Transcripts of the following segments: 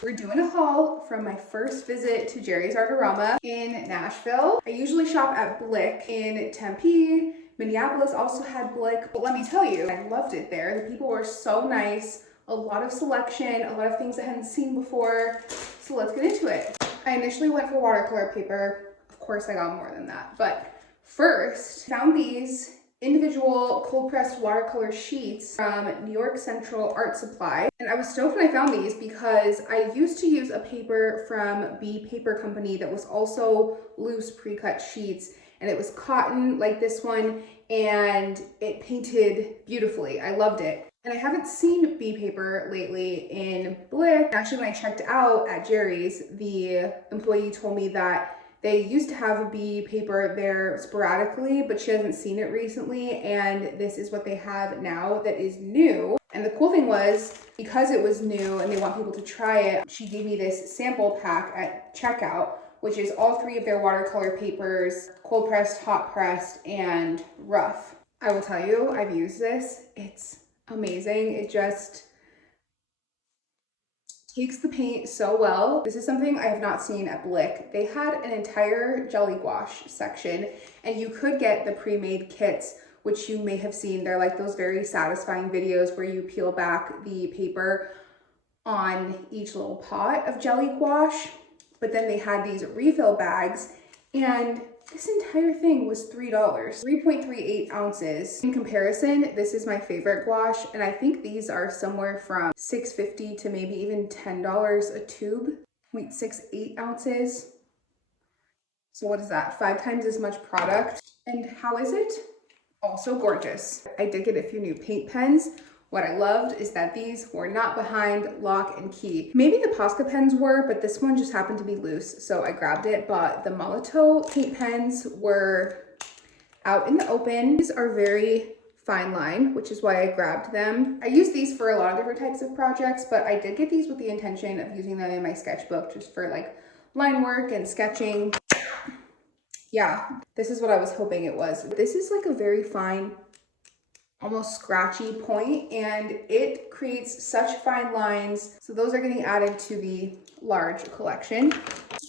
We're doing a haul from my first visit to Jerry's Artarama in Nashville. I usually shop at Blick in Tempe. Minneapolis also had Blick, but let me tell you, I loved it there. The people were so nice, a lot of selection, a lot of things I hadn't seen before. So let's get into it. I initially went for watercolor paper. Of course I got more than that, but first found these individual cold pressed watercolor sheets from New York Central Art Supply. And I was stoked when I found these because I used to use a paper from B Paper Company that was also loose pre-cut sheets, and it was cotton like this one, and it painted beautifully. I loved it. And I haven't seen B paper lately in Blick. Actually, when I checked out at Jerry's, the employee told me that they used to have a B paper there sporadically, but she hasn't seen it recently, and this is what they have now that is new. And the cool thing was, because it was new and they want people to try it, she gave me this sample pack at checkout, which is all 3 of their watercolor papers: cold pressed, hot pressed, and rough. I will tell you, I've used this. It's amazing. It just takes the paint so well. This is something I have not seen at Blick. They had an entire jelly gouache section, and you could get the pre-made kits, which you may have seen. They're like those very satisfying videos where you peel back the paper on each little pot of jelly gouache. But then they had these refill bags, and this entire thing was $3, 3.38 ounces. In comparison, this is my favorite gouache, and I think these are somewhere from $6.50 to maybe even $10 a tube, 0.68 ounces. So what is that? 5 times as much product. And how is it? Also gorgeous. I did get a few new paint pens. What I loved is that these were not behind lock and key. Maybe the Posca pens were, but this one just happened to be loose, so I grabbed it. But the Molotow paint pens were out in the open. These are very fine line, which is why I grabbed them. I use these for a lot of different types of projects, but I did get these with the intention of using them in my sketchbook just for like line work and sketching. Yeah, this is what I was hoping it was. This is like a very fine, almost scratchy point, and it creates such fine lines. So those are getting added to the large collection.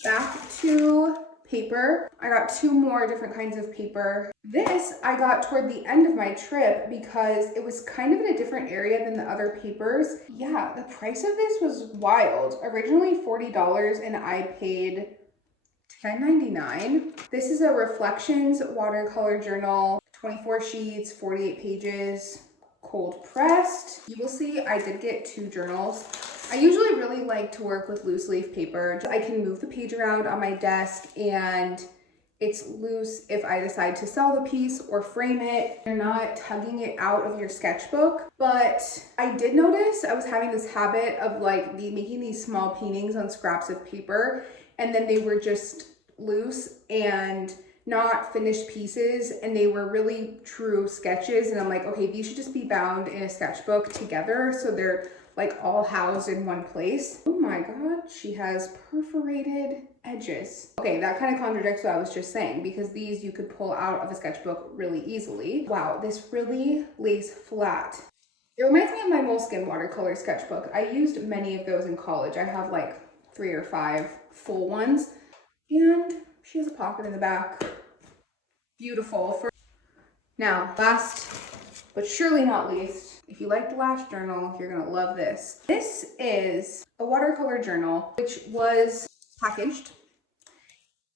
Back to paper. I got 2 more different kinds of paper. This I got toward the end of my trip because it was kind of in a different area than the other papers. Yeah, the price of this was wild. Originally $40, and I paid $10.99. This is a Reflections watercolor journal. 24 sheets, 48 pages, cold pressed. You will see I did get 2 journals. I usually really like to work with loose leaf paper. I can move the page around on my desk, and it's loose if I decide to sell the piece or frame it. You're not tugging it out of your sketchbook. But I did notice I was having this habit of like making these small paintings on scraps of paper, and then they were just loose and not finished pieces, and they were really true sketches, and I'm like, okay, these should just be bound in a sketchbook together so they're like all housed in one place. Oh my god, she has perforated edges. Okay, that kind of contradicts what I was just saying, because these you could pull out of a sketchbook really easily. Wow, this really lays flat. It reminds me of my Moleskine watercolor sketchbook. I used many of those in college. I have like 3 or 5 full ones, and she has a pocket in the back. Beautiful. Now, last but surely not least, if you like the last journal, you're gonna love this. This is a watercolor journal, which was packaged,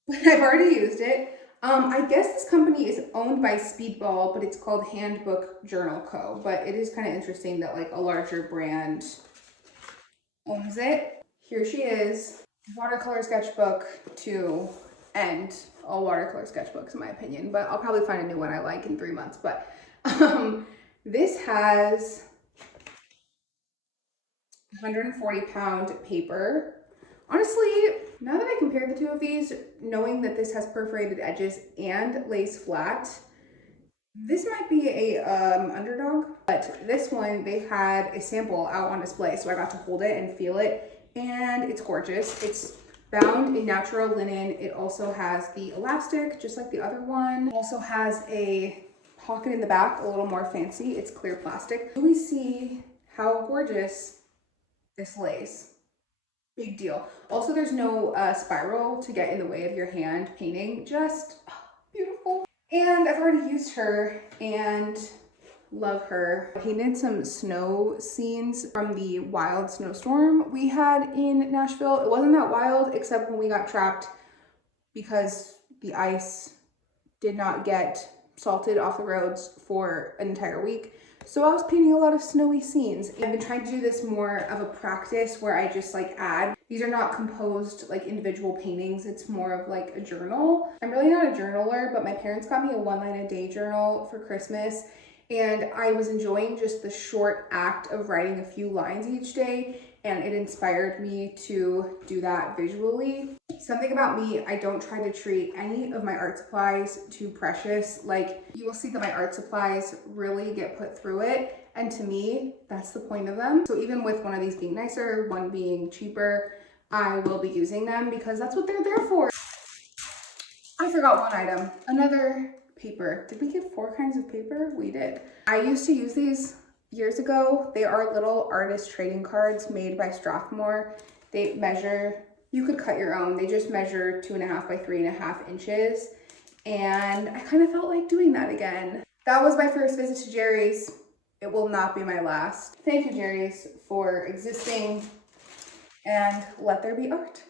but I've already used it. I guess this company is owned by Speedball, but it's called Handbook Journal Co. But it is kind of interesting that like a larger brand owns it. Here she is, watercolor sketchbook to end all watercolor sketchbooks in my opinion, but I'll probably find a new one I like in 3 months. But this has 140-pound paper. Honestly, now that I compare the 2 of these, knowing that this has perforated edges and lays flat, this might be a underdog. But this one, they had a sample out on display, so I got to hold it and feel it, and it's gorgeous. It's bound in natural linen. It also has the elastic, just like the other one. It also has a pocket in the back, a little more fancy. It's clear plastic. Really see how gorgeous this lays. Big deal. Also, there's no spiral to get in the way of your hand painting. Just beautiful. And I've already used her and love her. I painted some snow scenes from the wild snowstorm we had in Nashville. It wasn't that wild except when we got trapped because the ice did not get salted off the roads for an entire week. So I was painting a lot of snowy scenes. I've been trying to do this more of a practice where I just like add. These are not composed like individual paintings. It's more of like a journal. I'm really not a journaler, but my parents got me a 1-line-a-day journal for Christmas. And I was enjoying just the short act of writing a few lines each day, and it inspired me to do that visually. Something about me, I don't try to treat any of my art supplies too precious. Like, you will see that my art supplies really get put through it, and to me, that's the point of them. So even with one of these being nicer, one being cheaper, I will be using them because that's what they're there for. I forgot one item. Another paper. Did we get 4 kinds of paper? We did. I used to use these years ago. They are little artist trading cards made by Strathmore. They measure, you could cut your own. They just measure 2.5 by 3.5 inches. And I kind of felt like doing that again. That was my first visit to Jerry's. It will not be my last. Thank you, Jerry's, for existing, and let there be art.